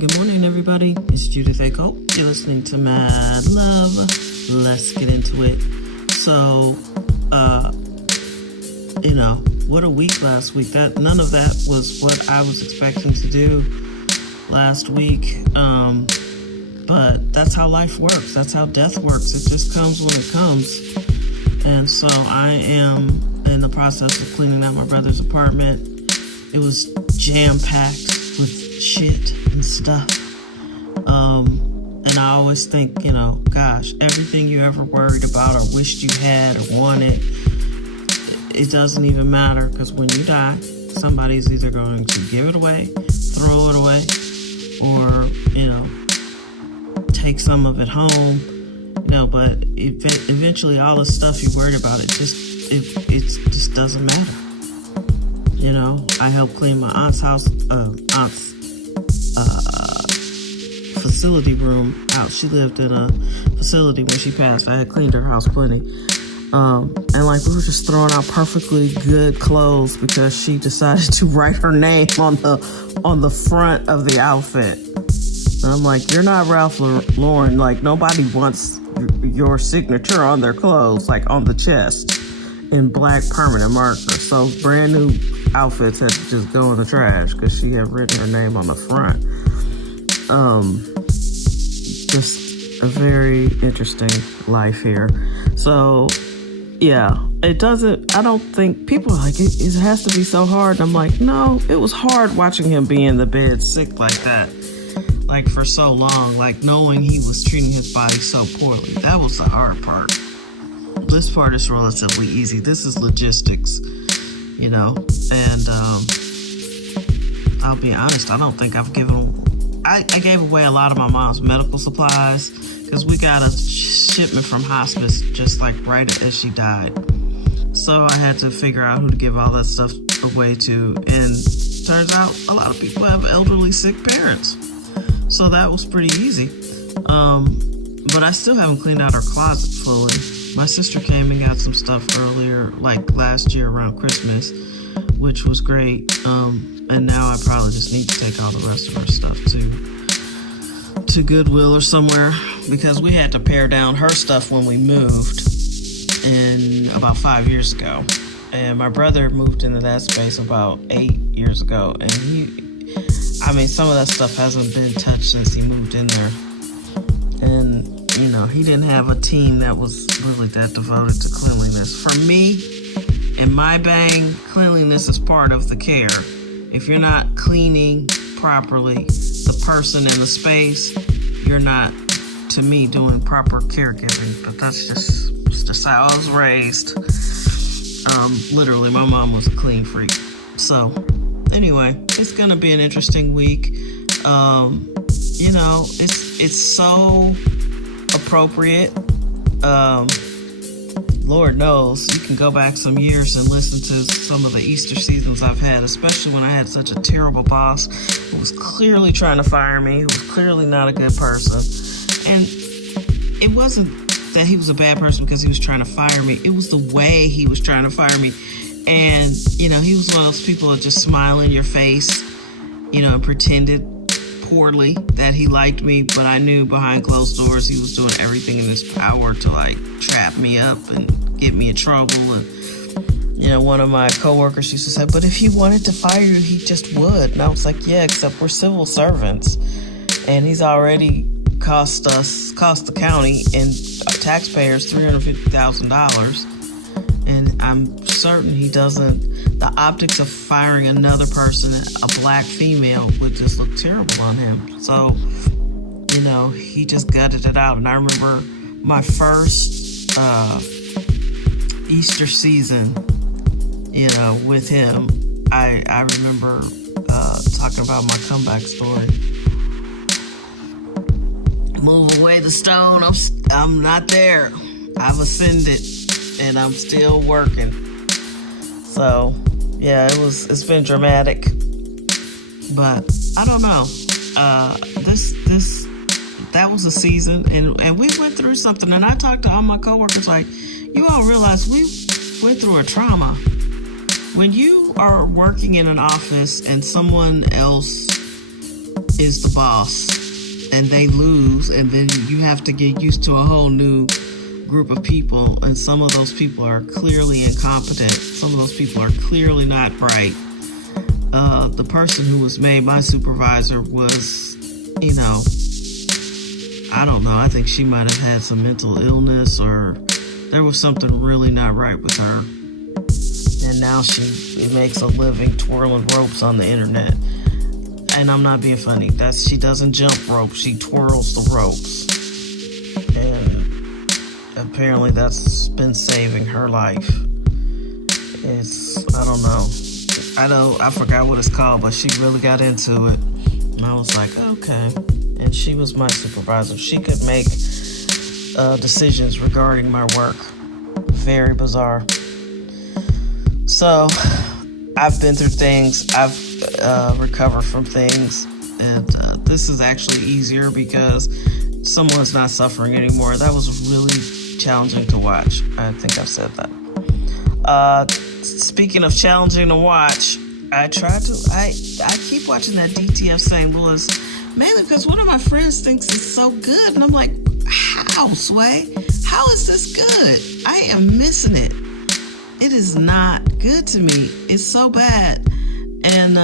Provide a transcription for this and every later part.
Good morning, everybody. It's Judith A. Cole. You're listening to Mad Love. Let's get into it. So, what a week last week. None of that was what I was expecting to do last week. But that's how life works. That's how death works. It just comes when it comes. And so I am in the process of cleaning out my brother's apartment. It was jam-packed with shit and stuff. And I always think, gosh, everything you ever worried about or wished you had or wanted, it doesn't even matter, because when you die, somebody's either going to give it away, throw it away, or, take some of it home, but eventually all the stuff you worried about, it just doesn't matter. I helped clean my aunt's facility room out. She lived in a facility when she passed. I had cleaned her house plenty. And we were just throwing out perfectly good clothes because she decided to write her name on the front of the outfit. And I'm like, you're not Ralph Lauren. Nobody wants your signature on their clothes, on the chest in black permanent marker. So brand new outfits had to just go in the trash because she had written her name on the front. Just a very interesting life here. So, yeah, I don't think people are like, it has to be so hard. And I'm like, no, it was hard watching him be in the bed sick like that, for so long, knowing he was treating his body so poorly. That was the hard part. This part is relatively easy. This is logistics, and I'll be honest, I don't think I've I gave away a lot of my mom's medical supplies because we got a shipment from hospice just right as she died. So I had to figure out who to give all that stuff away to. And turns out a lot of people have elderly sick parents. So that was pretty easy. But I still haven't cleaned out her closet fully. My sister came and got some stuff earlier, last year around Christmas, which was great. And now I probably just need to take all the rest of her stuff to Goodwill or somewhere, because we had to pare down her stuff when we moved about 5 years ago. And my brother moved into that space about 8 years ago. And some of that stuff hasn't been touched since he moved in there. And, he didn't have a team that was really that devoted to cleanliness. For me, in my bang, cleanliness is part of the care. If you're not cleaning properly the person in the space, you're not, to me, doing proper caregiving. But that's just how I was raised. Literally, my mom was a clean freak. So, anyway, it's gonna be an interesting week. It's so appropriate. Lord knows, you can go back some years and listen to some of the Easter seasons I've had, especially when I had such a terrible boss who was clearly trying to fire me, who was clearly not a good person. And it wasn't that he was a bad person because he was trying to fire me. It was the way he was trying to fire me. And, he was one of those people that just smile in your face, and pretended poorly that he liked me, but I knew behind closed doors he was doing everything in his power to trap me up and get me in trouble. And one of my coworkers used to say, but if he wanted to fire you, he just would. And I was like, yeah, except we're civil servants, and he's already cost the county and taxpayers $350,000. And I'm certain he doesn't. The optics of firing another person, a black female, would just look terrible on him. So, he just gutted it out. And I remember my first Easter season, with him. I remember talking about my comeback story. Move away the stone. I'm not there. I've ascended, and I'm still working. So, yeah, it's been dramatic, but I don't know. That was a season, and we went through something, and I talked to all my coworkers you all realize we went through a trauma. When you are working in an office and someone else is the boss, and they lose, and then you have to get used to a whole new group of people, and some of those people are clearly incompetent. Some of those people are clearly not bright. The person who was made my supervisor was, I don't know. I think she might have had some mental illness, or there was something really not right with her. And now she makes a living twirling ropes on the internet. And I'm not being funny. She doesn't jump rope. She twirls the ropes. And apparently that's been saving her life. I don't know. I forgot what it's called, but she really got into it. And I was like, okay. And she was my supervisor. She could make decisions regarding my work. Very bizarre. So, I've been through things. I've recovered from things. And this is actually easier because someone's not suffering anymore. That was really challenging to watch. I think I've said that. Speaking of challenging to watch, I keep watching that DTF St. Louis, mainly because one of my friends thinks it's so good. And I'm like, how, Sway? How is this good? I am missing it. It is not good to me. It's so bad. And,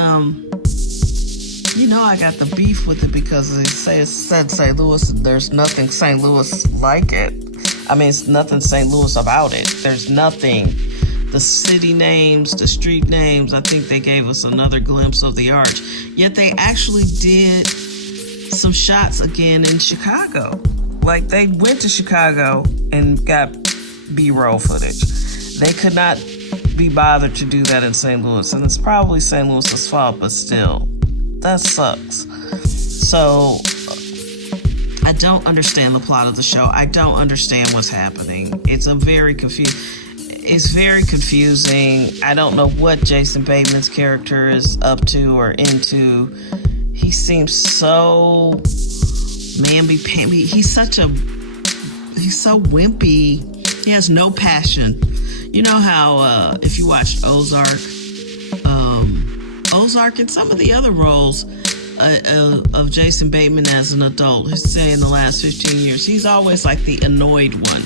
I got the beef with it because it said St. Louis. There's nothing St. Louis like it. I mean, it's nothing St. Louis about it. There's nothing. The city names, the street names, I think they gave us another glimpse of the arch. Yet they actually did some shots again in Chicago. Like, they went to Chicago and got B-roll footage. They could not be bothered to do that in St. Louis. And it's probably St. Louis's fault, but still, that sucks. So, I don't understand the plot of the show. I don't understand what's happening. It's very confusing. I don't know what Jason Bateman's character is up to or into. He seems so mamby-pamby. He's so wimpy. He has no passion. You know how if you watched Ozark and some of the other roles of Jason Bateman as an adult, let's say in the last 15 years, he's always like the annoyed one.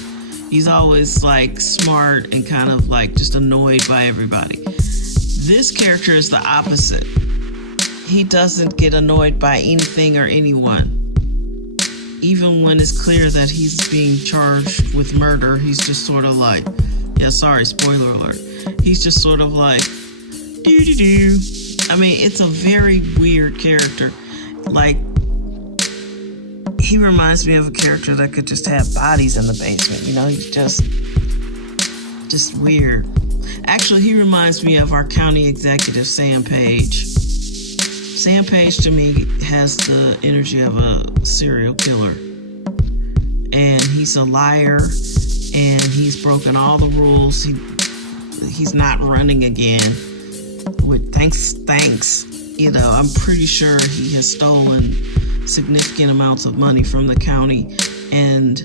He's always like smart and kind of like just annoyed by everybody. This character is the opposite. He doesn't get annoyed by anything or anyone. Even when it's clear that he's being charged with murder, he's just sort of like, spoiler alert. He's just sort of like, doo-doo-doo. I mean, it's a very weird character. Like, he reminds me of a character that could just have bodies in the basement. He's just weird. Actually, he reminds me of our county executive, Sam Page. Sam Page, to me, has the energy of a serial killer. And he's a liar, and he's broken all the rules. He's not running again. With thanks. I'm pretty sure he has stolen significant amounts of money from the county, and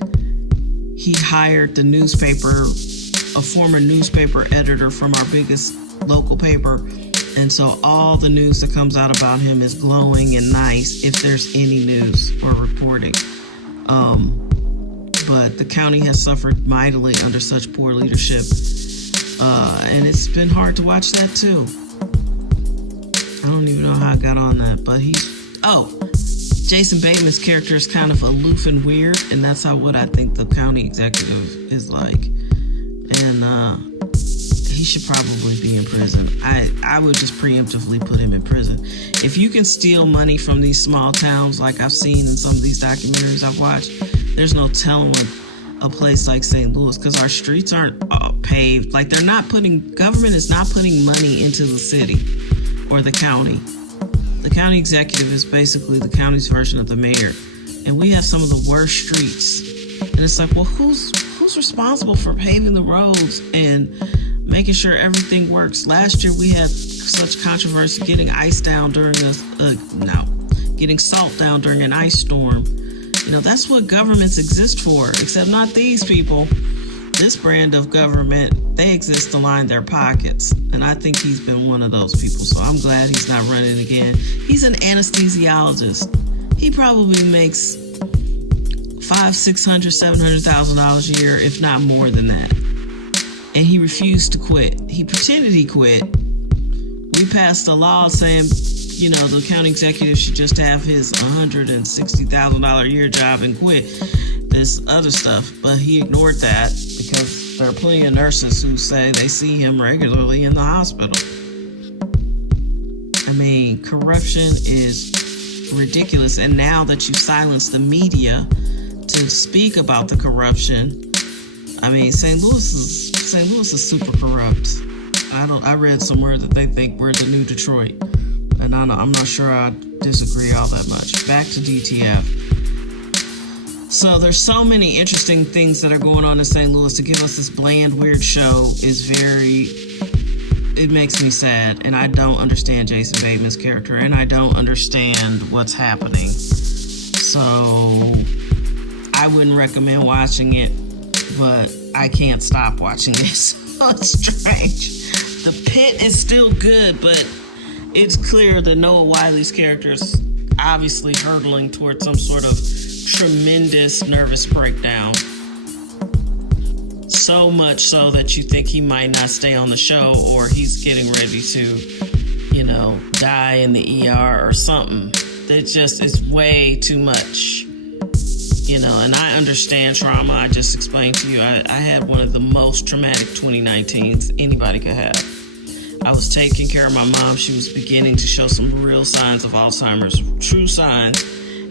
he hired a former newspaper editor from our biggest local paper, and so all the news that comes out about him is glowing and nice if there's any news or reporting. But the county has suffered mightily under such poor leadership, and it's been hard to watch that too. I don't even know how I got on that, but Jason Bateman's character is kind of aloof and weird, and that's what I think the county executive is like. And he should probably be in prison. I would just preemptively put him in prison. If you can steal money from these small towns, like I've seen in some of these documentaries I've watched, there's no telling a place like St. Louis, because our streets aren't paved. Like, government is not putting money into the city or the county. The county executive is basically the county's version of the mayor. And we have some of the worst streets. And it's like, well, who's responsible for paving the roads and making sure everything works? Last year we had such controversy getting getting salt down during an ice storm. That's what governments exist for, except not these people. This brand of government They exist to line their pockets. And I think he's been one of those people. So I'm glad he's not running again. He's an anesthesiologist. He probably makes $500,000, $600,000, $700,000 a year, if not more than that. And he refused to quit. He pretended he quit. We passed a law saying, you know, the county executive should just have his $160,000 a year job and quit this other stuff. But he ignored that because there are plenty of nurses who say they see him regularly in the hospital. I mean, corruption is ridiculous. And now that you silence the media to speak about the corruption, I mean, St. Louis is super corrupt. I read somewhere that they think we're the new Detroit. And I'm not sure I disagree all that much. Back to DTF. So there's so many interesting things that are going on in St. Louis. To give us this bland, weird show it makes me sad. And I don't understand Jason Bateman's character. And I don't understand what's happening. So I wouldn't recommend watching it. But I can't stop watching this. So it's strange. The Pit is still good, but it's clear that Noah Wiley's character is obviously hurtling towards some sort of tremendous nervous breakdown. So much so that you think he might not stay on the show, or he's getting ready to, you know, die in the ER or something. It just is way too much. You know, and I understand trauma. I just explained to you, I had one of the most traumatic 2019s anybody could have. I was taking care of my mom. She was beginning to show some real signs of Alzheimer's, true signs.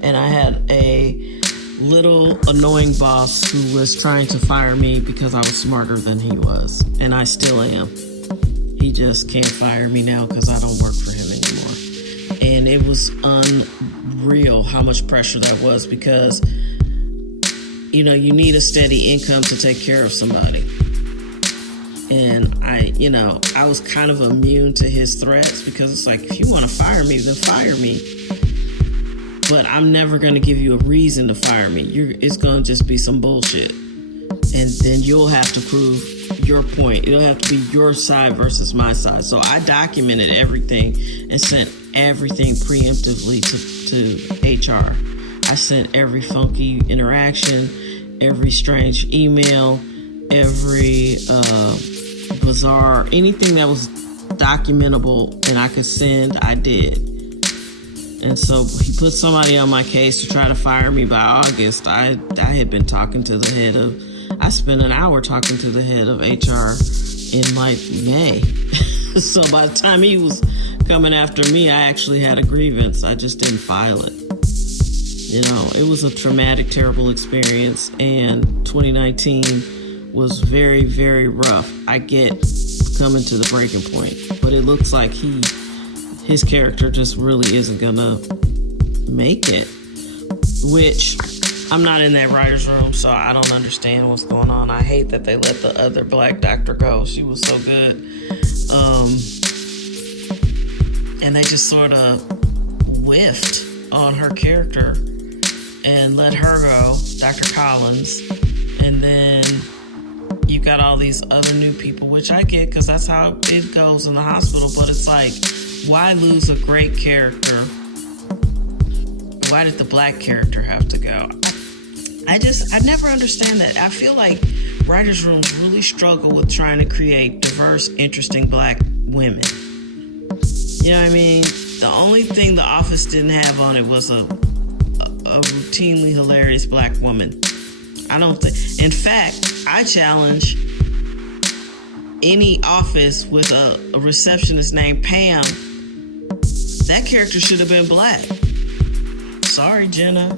And I had a little annoying boss who was trying to fire me because I was smarter than he was. And I still am. He just can't fire me now because I don't work for him anymore. And it was unreal how much pressure that was because, you know, you need a steady income to take care of somebody. And I was kind of immune to his threats because it's like, if you want to fire me, then fire me. But I'm never going to give you a reason to fire me. It's going to just be some bullshit. And then you'll have to prove your point. It'll have to be your side versus my side. So I documented everything and sent everything preemptively to HR. I sent every funky interaction, every strange email, every bizarre, anything that was documentable and I could send, I did. And so he put somebody on my case to try to fire me by August. I had been talking to the head of, I spent an hour talking to the head of HR in like May. So by the time he was coming after me, I actually had a grievance. I just didn't file it. You know, it was a traumatic, terrible experience, and 2019 was very, very rough. I get coming to the breaking point, but it looks like his character just really isn't gonna make it, which I'm not in that writer's room, so I don't understand what's going on. I hate that they let the other black doctor go. She was so good. And they just sort of whiffed on her character and let her go, Dr. Collins. And then you got all these other new people, which I get because that's how it goes in the hospital. But it's like, why lose a great character? Why did the black character have to go? I never understand that. I feel like writers' rooms really struggle with trying to create diverse, interesting black women. You know what I mean? The only thing The Office didn't have on it was a routinely hilarious black woman. I don't think. In fact, I challenge any office with a receptionist named Pam. That character should have been black. Sorry, Jenna.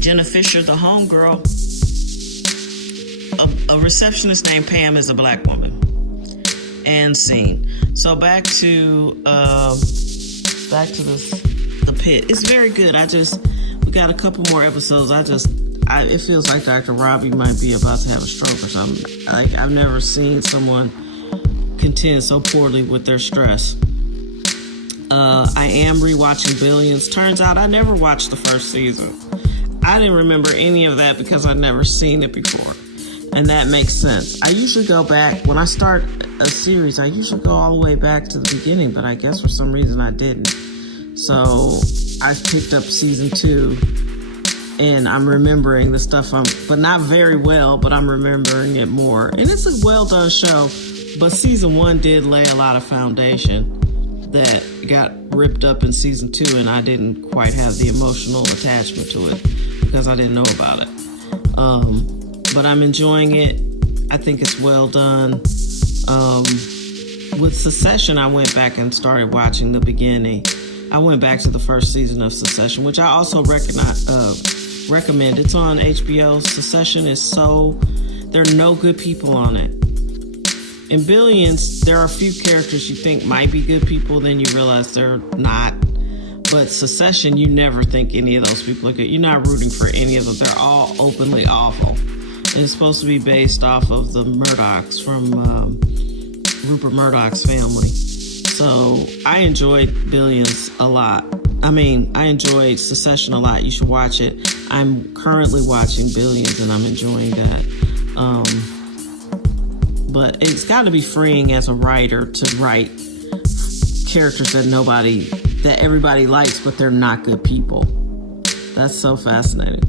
Jenna Fisher, the homegirl. A receptionist named Pam is a black woman. And scene. So back to the Pit. It's very good. We got a couple more episodes. It feels like Dr. Robbie might be about to have a stroke or something. I've never seen someone contend so poorly with their stress. I am rewatching Billions. Turns out I never watched the first season. I didn't remember any of that because I'd never seen it before. And that makes sense. I usually go back, when I start a series, I usually go all the way back to the beginning, but I guess for some reason I didn't. So I picked up season 2, and I'm remembering the stuff but not very well, but I'm remembering it more. And it's a well done show, but season 1 did lay a lot of foundation that got ripped up in season 2, and I didn't quite have the emotional attachment to it because I didn't know about it. But I'm enjoying it. I think it's well done. With Succession, I went back and started watching the beginning. I went back to the first season of Succession, which I also recommend. It's on HBO. Succession is there are no good people on it. In Billions, there are a few characters you think might be good people, then you realize they're not. But Succession, you never think any of those people are good. You're not rooting for any of them. They're all openly awful. And it's supposed to be based off of the Murdochs from Rupert Murdoch's family. So I enjoyed Billions a lot. I enjoyed Succession a lot. You should watch it. I'm currently watching Billions, and I'm enjoying that. But it's got to be freeing as a writer to write characters that everybody likes, but they're not good people. That's so fascinating.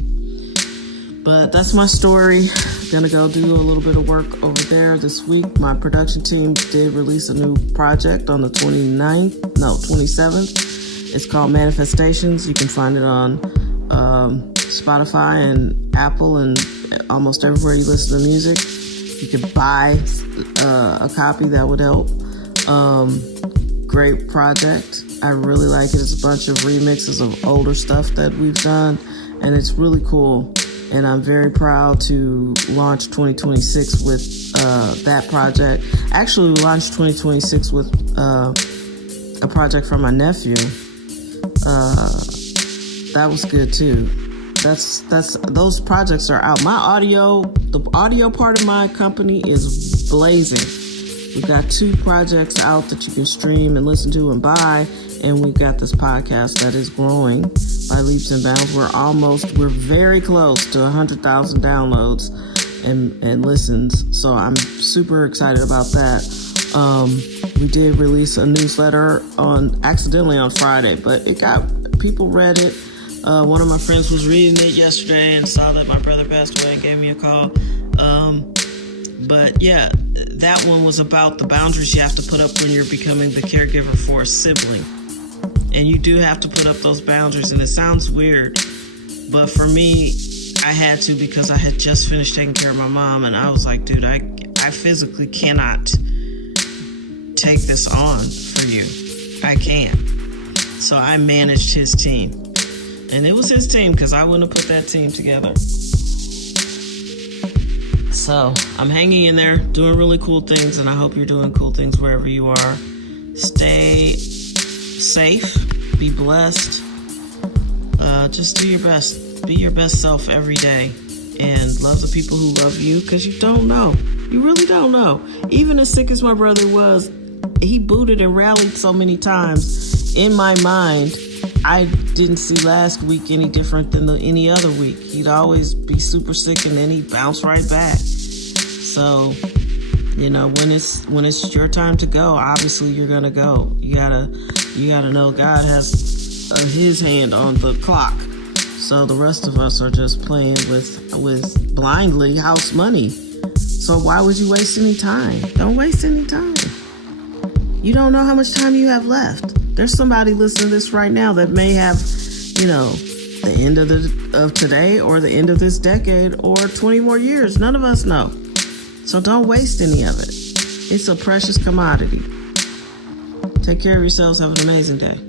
But that's my story. Gonna go do a little bit of work over there this week. My production team did release a new project on the 27th. It's called Manifestations. You can find it on Spotify and Apple and almost everywhere you listen to music. You could buy a copy, that would help. Great project. I really like it. It's a bunch of remixes of older stuff that we've done, and it's really cool. And I'm very proud to launch 2026 with that project. Actually, we launched 2026 with a project from my nephew. That was good too. Those projects are out. The audio part of my company is blazing. We've got 2 projects out that you can stream and listen to and buy, and we've got this podcast that is growing by leaps and bounds. We're very close to 100,000 downloads and listens, so I'm super excited about that. We did release a newsletter accidentally on Friday, but people read it. One of my friends was reading it yesterday and saw that my brother passed away and gave me a call. But yeah, that one was about the boundaries you have to put up when you're becoming the caregiver for a sibling. And you do have to put up those boundaries, and it sounds weird, but for me, I had to, because I had just finished taking care of my mom, and I was like, dude, I physically cannot take this on for you. I can't. So I managed his team. And it was his team, because I wouldn't have put that team together. So I'm hanging in there, doing really cool things, and I hope you're doing cool things wherever you are. Stay safe, be blessed, just do your best. Be your best self every day, and love the people who love you, because you don't know. You really don't know. Even as sick as my brother was, he booted and rallied so many times. In my mind, I didn't see last week any different than any other week. He'd always be super sick, and then he'd bounce right back. So, when it's your time to go, obviously you're gonna go. You gotta know God has His hand on the clock. So the rest of us are just playing with blindly house money. So why would you waste any time? Don't waste any time. You don't know how much time you have left. There's somebody listening to this right now that may have, the end of today, or the end of this decade, or 20 more years. None of us know. So don't waste any of it. It's a precious commodity. Take care of yourselves. Have an amazing day.